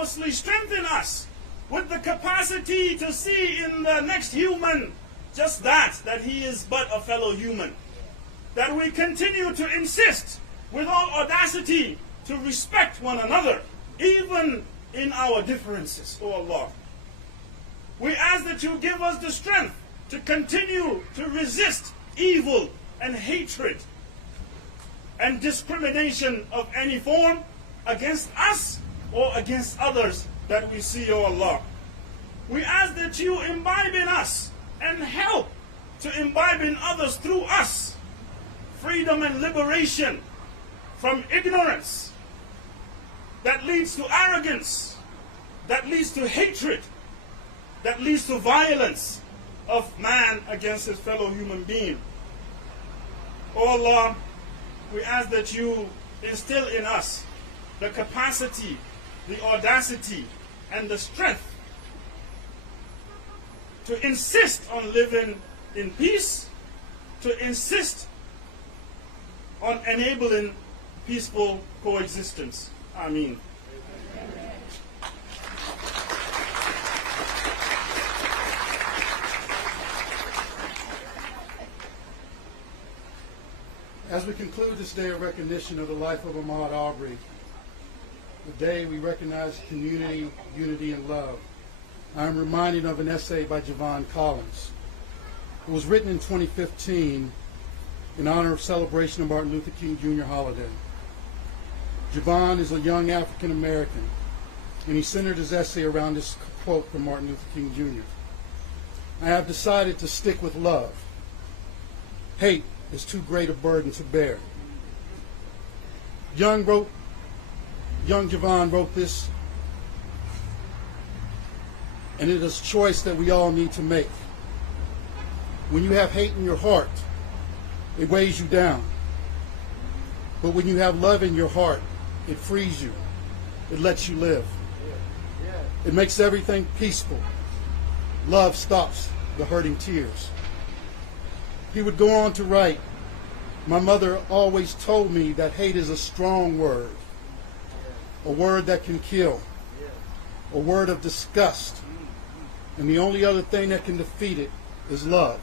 continuously strengthen us with the capacity to see in the next human just that he is but a fellow human. That we continue to insist with all audacity to respect one another, even in our differences, O Allah. We ask that you give us the strength to continue to resist evil and hatred and discrimination of any form against us or against others that we see, O Allah. We ask that you imbibe in us and help to imbibe in others through us freedom and liberation from ignorance that leads to arrogance, that leads to hatred, that leads to violence of man against his fellow human being. O Allah, we ask that you instill in us the capacity, the audacity, and the strength to insist on living in peace, to insist on enabling peaceful coexistence. Ameen. As we conclude this day of recognition of the life of Ahmaud Arbery, the day we recognize community, unity, and love, I am reminded of an essay by Javon Collins. It was written in 2015 in honor of celebration of Martin Luther King Jr. holiday. Javon is a young African American, and he centered his essay around this quote from Martin Luther King Jr. I have decided to stick with love. Hate is too great a burden to bear. Young Javon wrote this, and it is a choice that we all need to make. When you have hate in your heart, it weighs you down. But when you have love in your heart, it frees you. It lets you live. It makes everything peaceful. Love stops the hurting tears. He would go on to write, my mother always told me that hate is a strong word, a word that can kill, a word of disgust, and the only other thing that can defeat it is love.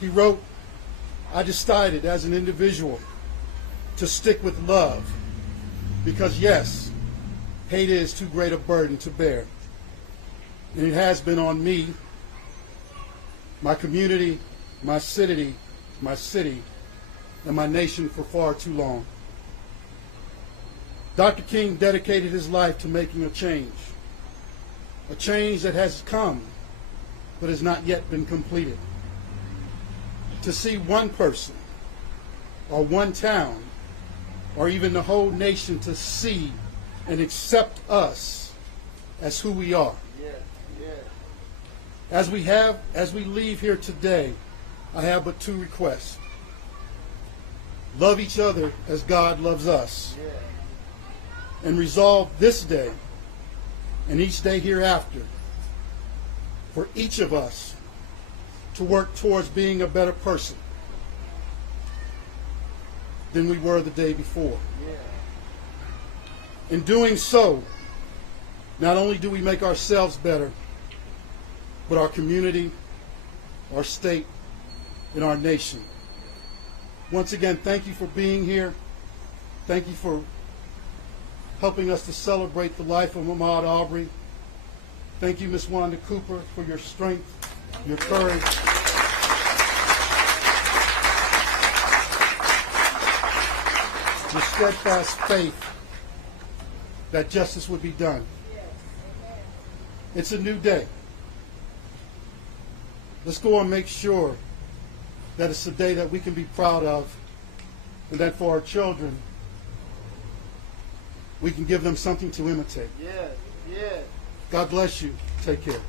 He wrote, I decided as an individual to stick with love because yes, hate is too great a burden to bear. And it has been on me, my community, my city, and my nation for far too long. Dr. King dedicated his life to making a change that has come but has not yet been completed. To see one person or one town or even the whole nation to see and accept us as who we are. As we leave here today, I have but two requests. Love each other as God loves us. And resolve this day and each day hereafter for each of us to work towards being a better person than we were the day before. In doing so, not only do we make ourselves better, but our community, our state, and our nation. Once again, thank you for being here. Thank you for helping us to celebrate the life of Ahmaud Arbery. Thank you, Ms. Wanda Cooper, for your strength, your courage. Your steadfast faith that justice would be done. It's a new day. Let's go and make sure that it's a day that we can be proud of, and that for our children, we can give them something to imitate. God bless you. Take care.